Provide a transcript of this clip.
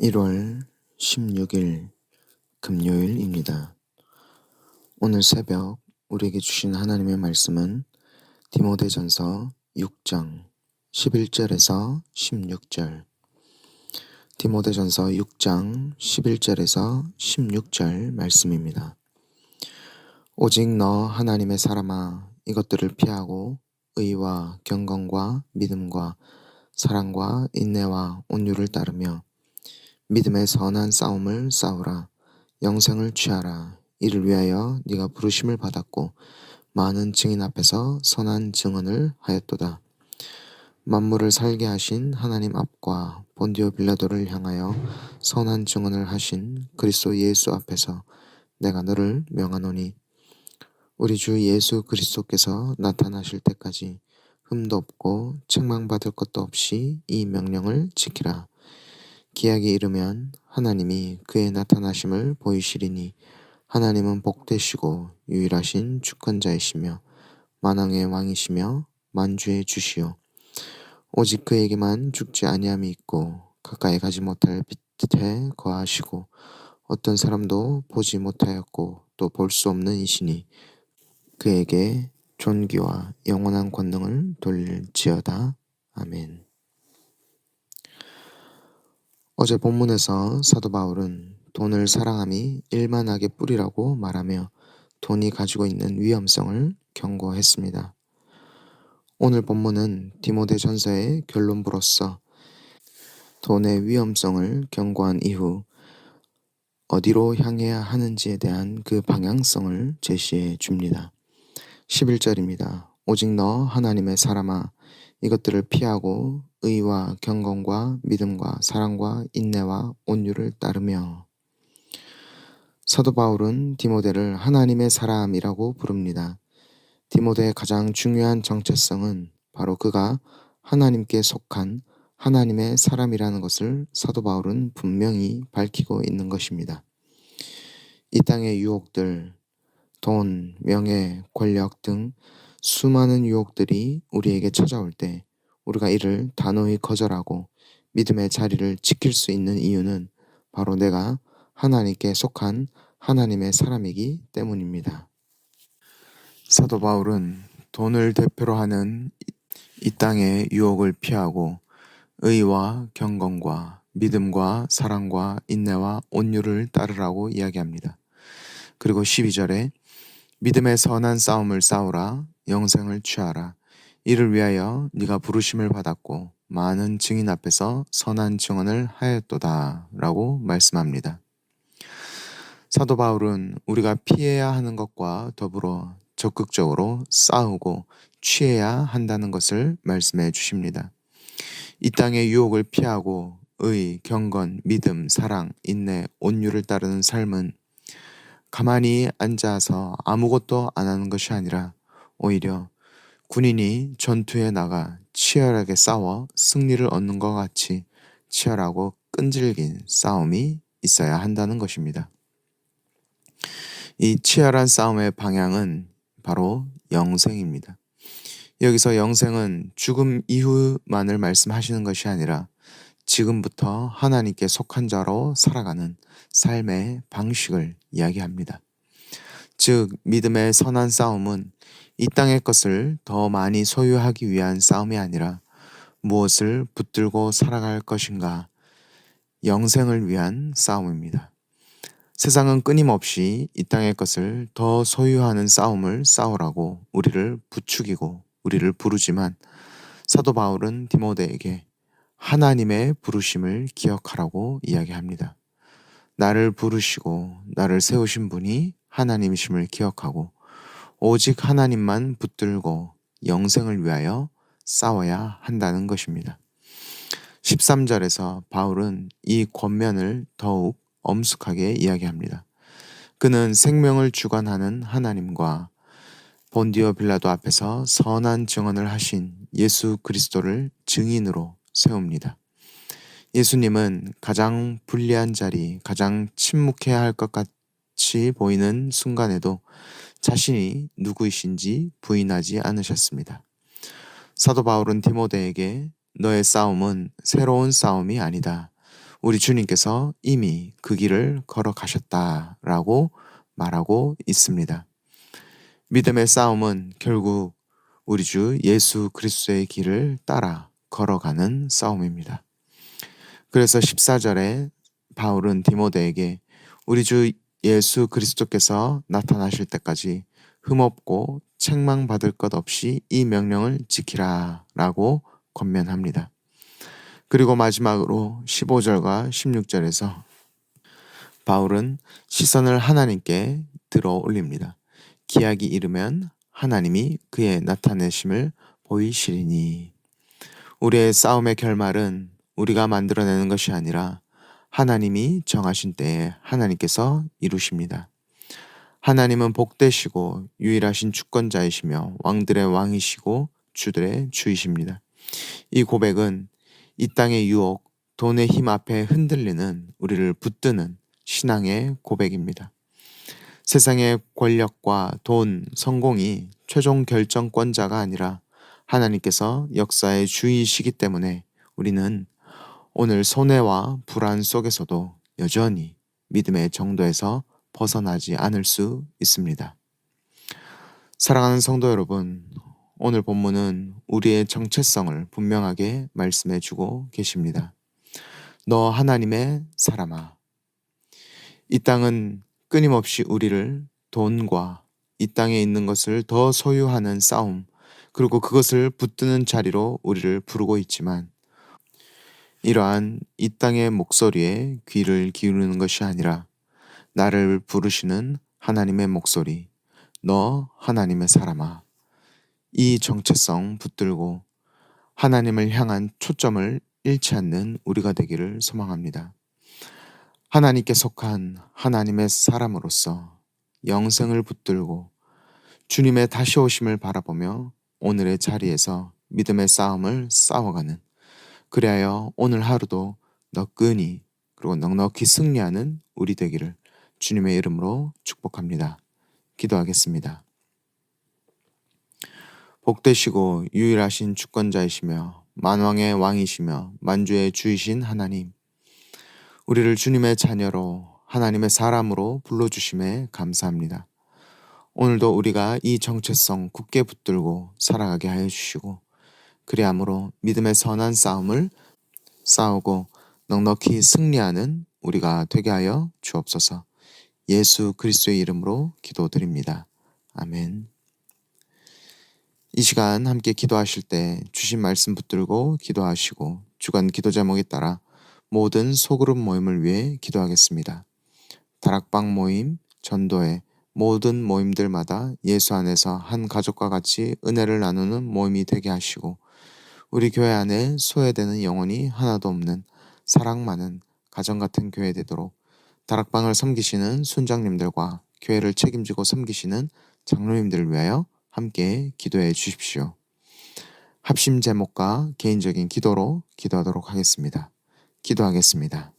1월 16일 금요일입니다. 오늘 새벽 우리에게 주신 하나님의 말씀은 디모데전서 6장 11절에서 16절. 디모데전서 6장 11절에서 16절 말씀입니다. 오직 너 하나님의 사람아, 이것들을 피하고 의와 경건과 믿음과 사랑과 인내와 온유를 따르며 믿음의 선한 싸움을 싸우라. 영생을 취하라. 이를 위하여 네가 부르심을 받았고 많은 증인 앞에서 선한 증언을 하였도다. 만물을 살게 하신 하나님 앞과 본디오 빌라도를 향하여 선한 증언을 하신 그리스도 예수 앞에서 내가 너를 명하노니, 우리 주 예수 그리스도께서 나타나실 때까지 흠도 없고 책망받을 것도 없이 이 명령을 지키라. 기약이 이르면 하나님이 그의 나타나심을 보이시리니, 하나님은 복되시고 유일하신 주권자이시며 만왕의 왕이시며 만주의 주시요 오직 그에게만 죽지 아니함이 있고 가까이 가지 못할 빛에 거하시고 어떤 사람도 보지 못하였고 또 볼 수 없는 이시니 그에게 존귀와 영원한 권능을 돌릴지어다. 아멘. 어제 본문에서 사도 바울은 돈을 사랑함이 일만하게 뿌리라고 말하며 돈이 가지고 있는 위험성을 경고했습니다. 오늘 본문은 디모데전서의 결론부로서 돈의 위험성을 경고한 이후 어디로 향해야 하는지에 대한 그 방향성을 제시해 줍니다. 11절입니다. 오직 너 하나님의 사람아, 이것들을 피하고 의와 경건과 믿음과 사랑과 인내와 온유를 따르며. 사도 바울은 디모데를 하나님의 사람이라고 부릅니다. 디모데의 가장 중요한 정체성은 바로 그가 하나님께 속한 하나님의 사람이라는 것을 사도 바울은 분명히 밝히고 있는 것입니다. 이 땅의 유혹들, 돈, 명예, 권력 등 수많은 유혹들이 우리에게 찾아올 때 우리가 이를 단호히 거절하고 믿음의 자리를 지킬 수 있는 이유는 바로 내가 하나님께 속한 하나님의 사람이기 때문입니다. 사도 바울은 돈을 대표로 하는 이 땅의 유혹을 피하고 의와 경건과 믿음과 사랑과 인내와 온유를 따르라고 이야기합니다. 그리고 12절에 믿음의 선한 싸움을 싸우라. 영생을 취하라. 이를 위하여 네가 부르심을 받았고 많은 증인 앞에서 선한 증언을 하였도다 라고 말씀합니다. 사도 바울은 우리가 피해야 하는 것과 더불어 적극적으로 싸우고 취해야 한다는 것을 말씀해 주십니다. 이 땅의 유혹을 피하고 의, 경건, 믿음, 사랑, 인내, 온유를 따르는 삶은 가만히 앉아서 아무것도 안 하는 것이 아니라 오히려 군인이 전투에 나가 치열하게 싸워 승리를 얻는 것 같이 치열하고 끈질긴 싸움이 있어야 한다는 것입니다. 이 치열한 싸움의 방향은 바로 영생입니다. 여기서 영생은 죽음 이후만을 말씀하시는 것이 아니라 지금부터 하나님께 속한 자로 살아가는 삶의 방식을 이야기합니다. 즉, 믿음의 선한 싸움은 이 땅의 것을 더 많이 소유하기 위한 싸움이 아니라 무엇을 붙들고 살아갈 것인가, 영생을 위한 싸움입니다. 세상은 끊임없이 이 땅의 것을 더 소유하는 싸움을 싸우라고 우리를 부추기고 우리를 부르지만 사도 바울은 디모데에게 하나님의 부르심을 기억하라고 이야기합니다. 나를 부르시고 나를 세우신 분이 하나님이심을 기억하고 오직 하나님만 붙들고 영생을 위하여 싸워야 한다는 것입니다. 13절에서 바울은 이 권면을 더욱 엄숙하게 이야기합니다. 그는 생명을 주관하는 하나님과 본디오 빌라도 앞에서 선한 증언을 하신 예수 그리스도를 증인으로 세웁니다. 예수님은 가장 불리한 자리, 가장 침묵해야 할 것 같이 보이는 순간에도 자신이 누구이신지 부인하지 않으셨습니다. 사도 바울은 디모데에게 너의 싸움은 새로운 싸움이 아니다. 우리 주님께서 이미 그 길을 걸어가셨다라고 말하고 있습니다. 믿음의 싸움은 결국 우리 주 예수 그리스도의 길을 따라 걸어가는 싸움입니다. 그래서 14절에 바울은 디모데에게 우리 주 예수 그리스도께서 나타나실 때까지 흠없고 책망받을 것 없이 이 명령을 지키라 라고 권면합니다. 그리고 마지막으로 15절과 16절에서 바울은 시선을 하나님께 들어 올립니다. 기약이 이르면 하나님이 그의 나타내심을 보이시리니. 우리의 싸움의 결말은 우리가 만들어내는 것이 아니라 하나님이 정하신 때에 하나님께서 이루십니다. 하나님은 복되시고 유일하신 주권자이시며 왕들의 왕이시고 주들의 주이십니다. 이 고백은 이 땅의 유혹, 돈의 힘 앞에 흔들리는 우리를 붙드는 신앙의 고백입니다. 세상의 권력과 돈, 성공이 최종 결정권자가 아니라 하나님께서 역사의 주이시기 때문에 우리는 오늘 손해와 불안 속에서도 여전히 믿음의 정도에서 벗어나지 않을 수 있습니다. 사랑하는 성도 여러분, 오늘 본문은 우리의 정체성을 분명하게 말씀해 주고 계십니다. 너 하나님의 사람아. 이 땅은 끊임없이 우리를 돈과 이 땅에 있는 것을 더 소유하는 싸움, 그리고 그것을 붙드는 자리로 우리를 부르고 있지만 이러한 이 땅의 목소리에 귀를 기울이는 것이 아니라 나를 부르시는 하나님의 목소리, 너 하나님의 사람아. 이 정체성 붙들고 하나님을 향한 초점을 잃지 않는 우리가 되기를 소망합니다. 하나님께 속한 하나님의 사람으로서 영생을 붙들고 주님의 다시 오심을 바라보며 오늘의 자리에서 믿음의 싸움을 싸워가는, 그리하여 오늘 하루도 너끈히 그리고 넉넉히 승리하는 우리 되기를 주님의 이름으로 축복합니다. 기도하겠습니다. 복되시고 유일하신 주권자이시며 만왕의 왕이시며 만주의 주이신 하나님, 우리를 주님의 자녀로 하나님의 사람으로 불러주심에 감사합니다. 오늘도 우리가 이 정체성 굳게 붙들고 살아가게 하여 주시고 그리함으로 믿음의 선한 싸움을 싸우고 넉넉히 승리하는 우리가 되게 하여 주옵소서. 예수 그리스도의 이름으로 기도드립니다. 아멘. 이 시간 함께 기도하실 때 주신 말씀 붙들고 기도하시고 주간 기도 제목에 따라 모든 소그룹 모임을 위해 기도하겠습니다. 다락방 모임, 전도회, 모든 모임들마다 예수 안에서 한 가족과 같이 은혜를 나누는 모임이 되게 하시고 우리 교회 안에 소외되는 영혼이 하나도 없는 사랑 많은 가정 같은 교회 되도록 다락방을 섬기시는 순장님들과 교회를 책임지고 섬기시는 장로님들을 위하여 함께 기도해 주십시오. 합심 제목과 개인적인 기도로 기도하도록 하겠습니다. 기도하겠습니다.